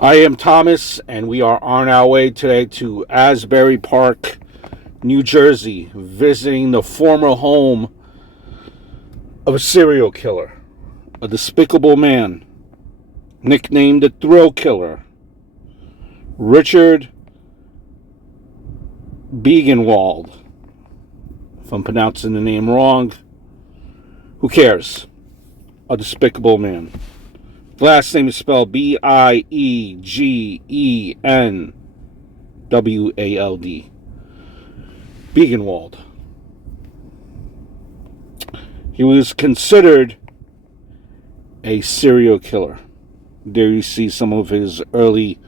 I am Thomas, and we are on our way today to Asbury Park, New Jersey, visiting the former home of a serial killer, a despicable man, nicknamed the Thrill Killer, Richard Biegenwald. If I'm pronouncing the name wrong, who cares? A despicable man. The last name is spelled Biegenwald. Biegenwald. He was considered a serial killer. There you see some of his early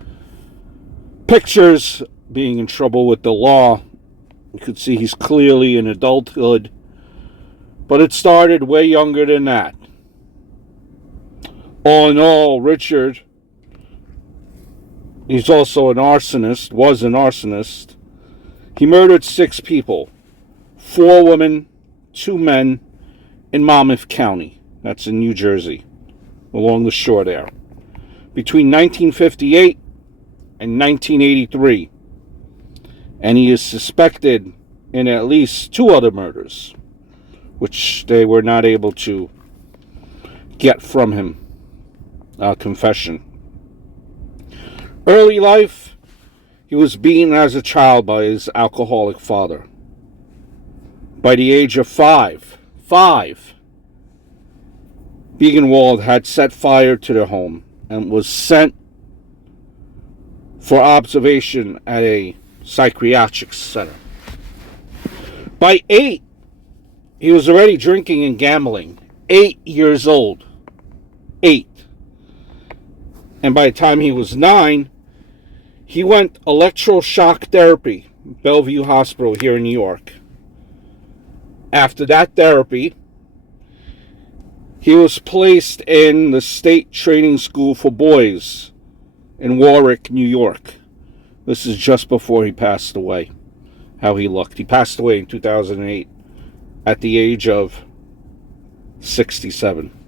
pictures being in trouble with the law. You could see he's clearly in adulthood, but it started way younger than that. All in all, Richard, he's also an arsonist, was an arsonist. He murdered 6 people, 4 women, 2 men, in Monmouth County. That's in New Jersey, along the shore there, between 1958 and 1983. And he is suspected in at least 2 other murders, which they were not able to get from him. Confession. Early life, he was beaten as a child by his alcoholic father. By the age of 5, Biegenwald had set fire to the home and was sent for observation at a psychiatric center. By 8, he was already drinking and gambling. 8 years old. 8. And by the time he was 9, he went electroshock therapy, Bellevue Hospital here in New York. After that therapy, he was placed in the State Training School for Boys in Warwick, New York. This is just before he passed away. How he looked. He passed away in 2008 at the age of 67.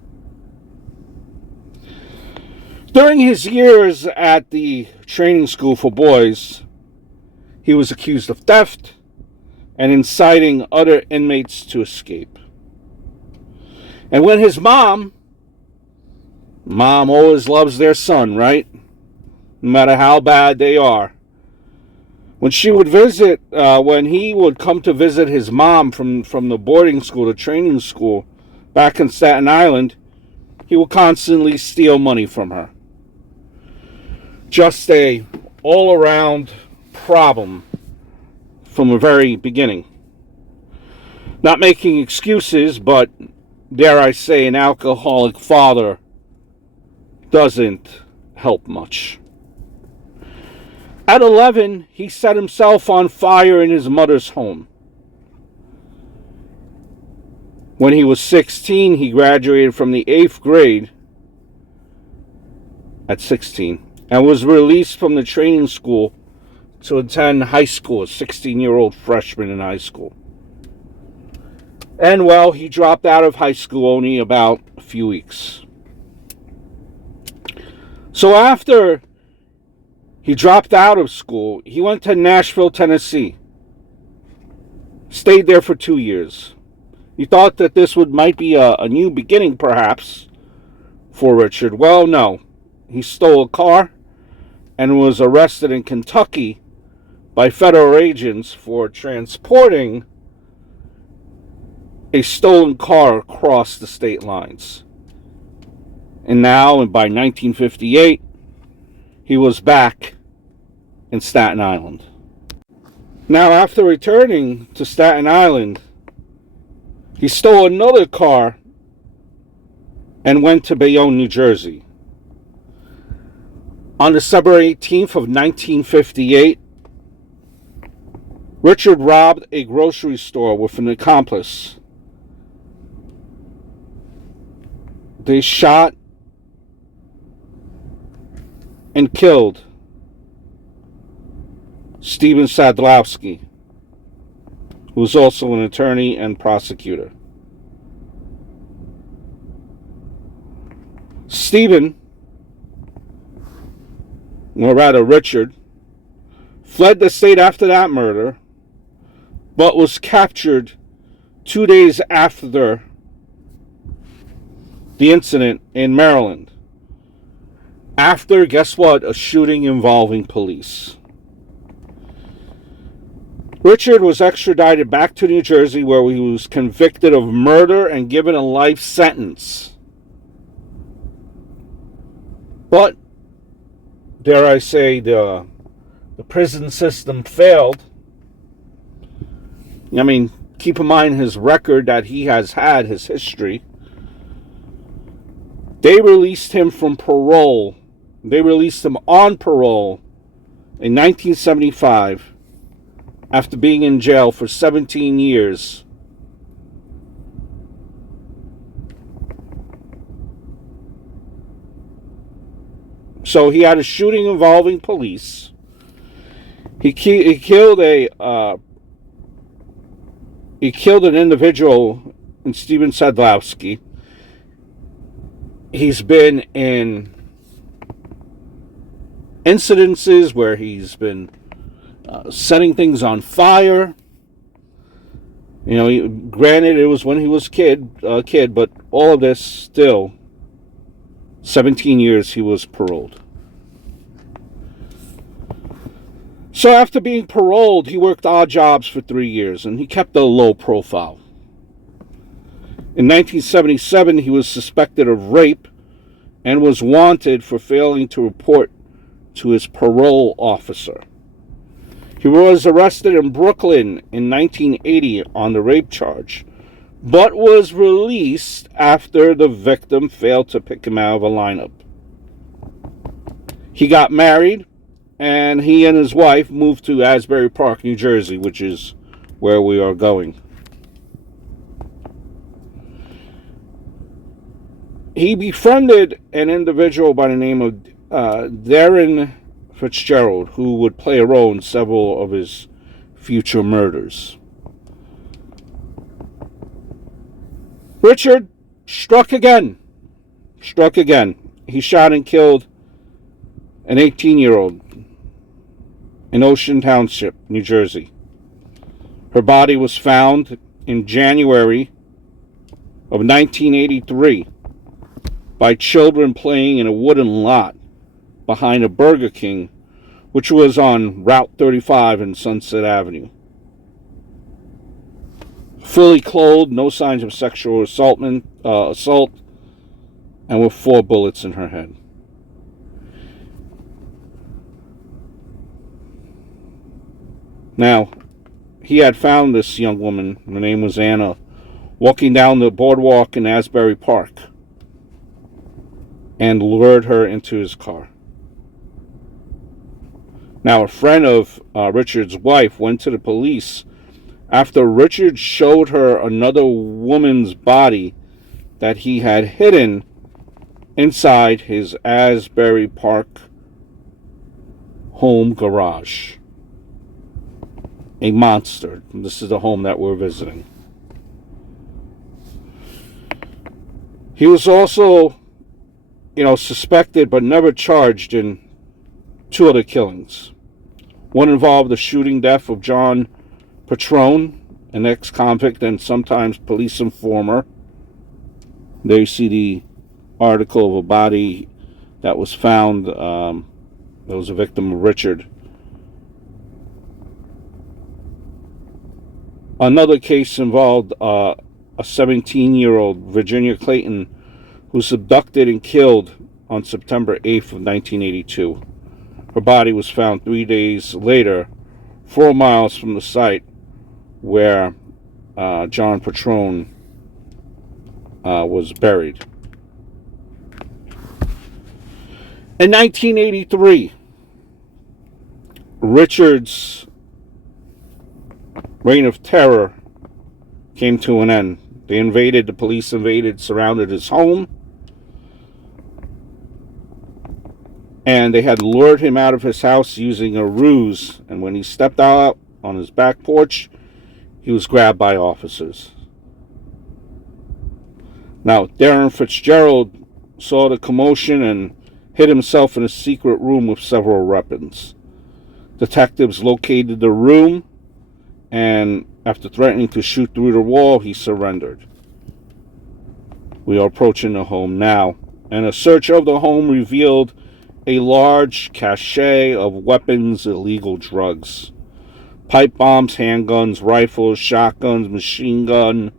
During his years at the training school for boys, he was accused of theft and inciting other inmates to escape. And when his mom always loves their son, right? No matter how bad they are. When she would visit, when he would come to visit his mom from the boarding school, the training school, back in Staten Island, he would constantly steal money from her. Just a all-around problem from the very beginning. Not making excuses, but dare I say, an alcoholic father doesn't help much. At 11, he set himself on fire in his mother's home. When he was 16, he graduated from the 8th grade at 16 and was released from the training school to attend high school, a 16-year-old freshman in high school. And, well, he dropped out of high school only about a few weeks. So after he dropped out of school, he went to Nashville, Tennessee. Stayed there for 2 years. He thought that this might be a new beginning, perhaps, for Richard. Well, no. He stole a car and was arrested in Kentucky by federal agents for transporting a stolen car across the state lines. And now, and by 1958, he was back in Staten Island. Now, after returning to Staten Island, he stole another car and went to Bayonne, New Jersey. On December 18th of 1958, Richard robbed a grocery store with an accomplice. They shot and killed Stephen Sadlowski, who was also an attorney and prosecutor. Stephen or rather Richard, fled the state after that murder, but was captured 2 days after the incident in Maryland. After, guess what? A shooting involving police. Richard was extradited back to New Jersey, where he was convicted of murder and given a life sentence. But, dare I say, the prison system failed. I mean, keep in mind his record that he has had, his history. They released him from parole. They released him on parole in 1975 after being in jail for 17 years. So he had a shooting involving police. He killed an individual in Steven Sadlowski. He's been in incidences where he's been setting things on fire. You know, granted it was when he was a kid, but all of this still, 17 years he was paroled. So after being paroled, he worked odd jobs for 3 years, and he kept a low profile. In 1977, he was suspected of rape and was wanted for failing to report to his parole officer. He was arrested in Brooklyn in 1980 on the rape charge, but was released after the victim failed to pick him out of a lineup. He got married, and he and his wife moved to Asbury Park, New Jersey, which is where we are going. He befriended an individual by the name of Darren Fitzgerald, who would play a role in several of his future murders. Richard struck again. He shot and killed an 18-year-old in Ocean Township, New Jersey. Her body was found in January of 1983 by children playing in a wooden lot behind a Burger King, which was on Route 35 and Sunset Avenue. Fully clothed, no signs of sexual assault, and with 4 bullets in her head. Now, he had found this young woman, her name was Anna, walking down the boardwalk in Asbury Park, and lured her into his car. Now, a friend of Richard's wife went to the police after Richard showed her another woman's body that he had hidden inside his Asbury Park home garage. A monster. This is the home that we're visiting. He was also, suspected but never charged in 2 other killings. One involved the shooting death of John Patrone, an ex-convict and sometimes police informer. There you see the article of a body that was found that was a victim of Richard. Another case involved a 17-year-old Virginia Clayton who was abducted and killed on September 8th of 1982. Her body was found 3 days later, 4 miles from the site where John Patrone was buried. In 1983, Richard's reign of terror came to an end. The police surrounded his home, and they had lured him out of his house using a ruse, and when he stepped out on his back porch, he was grabbed by officers. Now, Darren Fitzgerald saw the commotion and hid himself in a secret room with several weapons. Detectives located the room, and after threatening to shoot through the wall, he surrendered. We are approaching the home now, and a search of the home revealed a large cache of weapons, illegal drugs, pipe bombs, handguns, rifles, shotguns, machine gun,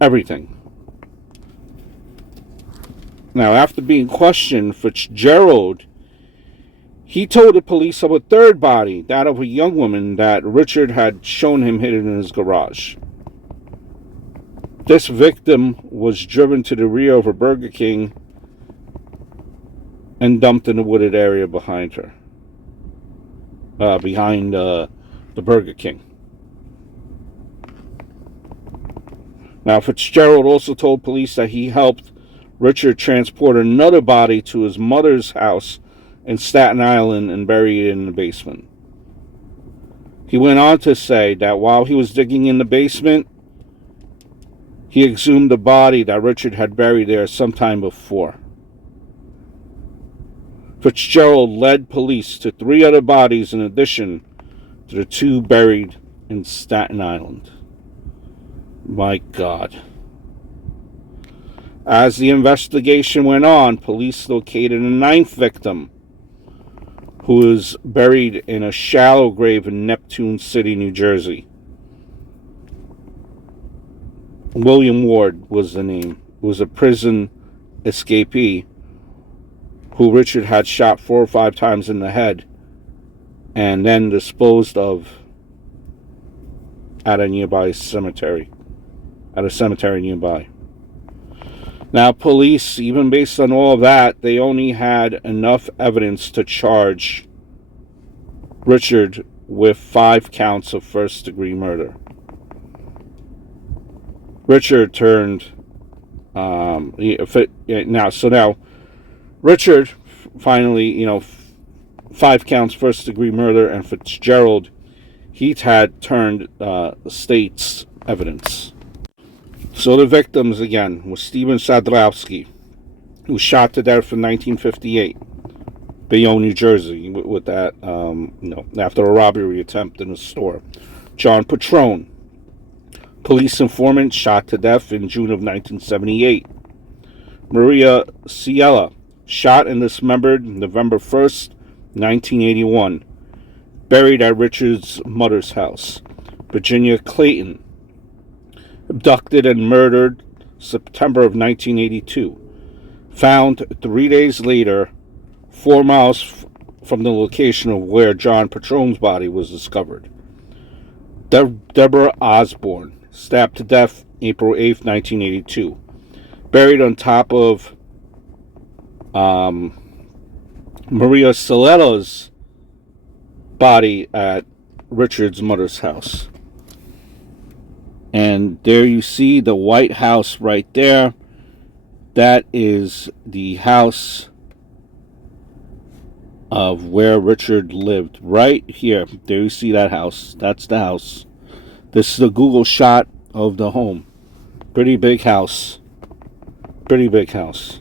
everything. Now, after being questioned, Fitzgerald, he told the police of a third body, that of a young woman that Richard had shown him hidden in his garage. This victim was driven to the rear of a Burger King and dumped in the wooded area behind her. Behind the Burger King. Now, Fitzgerald also told police that he helped Richard transport another body to his mother's house in Staten Island and bury it in the basement. He went on to say that while he was digging in the basement, he exhumed the body that Richard had buried there sometime before. Fitzgerald led police to 3 other bodies in addition to the 2 buried in Staten Island. My God. As the investigation went on, police located a 9th victim who was buried in a shallow grave in Neptune City, New Jersey. William Ward was the name. He was a prison escapee who Richard had shot 4 or 5 times in the head and then disposed of at a nearby cemetery. At a cemetery nearby. Now, police, even based on all of that, they only had enough evidence to charge Richard with 5 counts of first-degree murder. Richard turned now Richard finally, 5 counts first-degree murder, and Fitzgerald, he had turned state's evidence. So the victims again was Stephen Sadlowski, who was shot to death in 1958, Bayonne, New Jersey, with that, after a robbery attempt in a store. John Petrone, police informant, shot to death in June of 1978. Maria Ciela, shot and dismembered November 1st, 1981, buried at Richard's mother's house. Virginia Clayton, abducted and murdered September of 1982, found 3 days later 4 miles from the location of where John Petrone's body was discovered. Deborah Osborne, stabbed to death April 8th, 1982, buried on top of Maria Ciela's body at Richard's mother's house. And there you see the White House right there. That is the house of where Richard lived. Right here. There you see that house. That's the house. This is a Google shot of the home. Pretty big house. Pretty big house.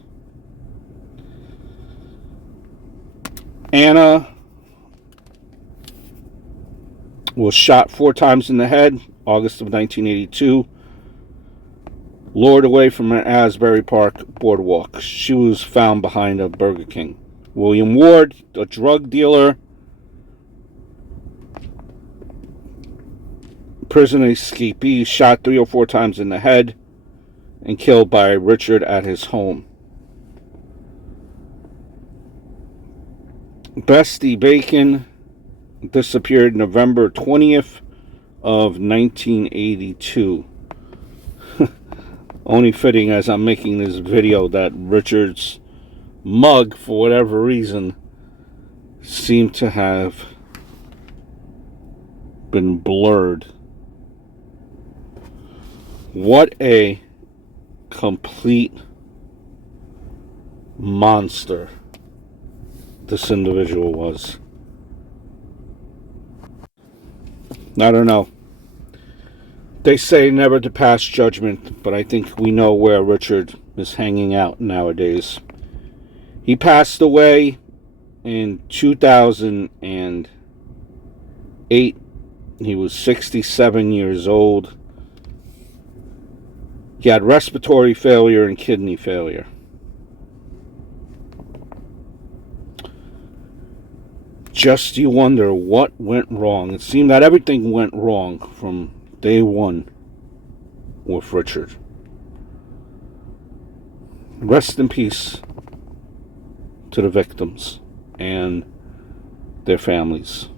Anna was shot 4 times in the head, August of 1982, lured away from an Asbury Park boardwalk. She was found behind a Burger King. William Ward, a drug dealer, prison escapee, shot 3 or 4 times in the head and killed by Richard at his home. Bestie Bacon disappeared November 20th of 1982. Only fitting as I'm making this video that Richard's mug, for whatever reason, seemed to have been blurred. What a complete monster this individual was. I don't know. They say never to pass judgment, but I think we know where Richard is hanging out nowadays. He passed away in 2008. He was 67 years old. He had respiratory failure and kidney failure. Just you wonder what went wrong. It seemed that everything went wrong from day one with Richard. Rest in peace to the victims and their families.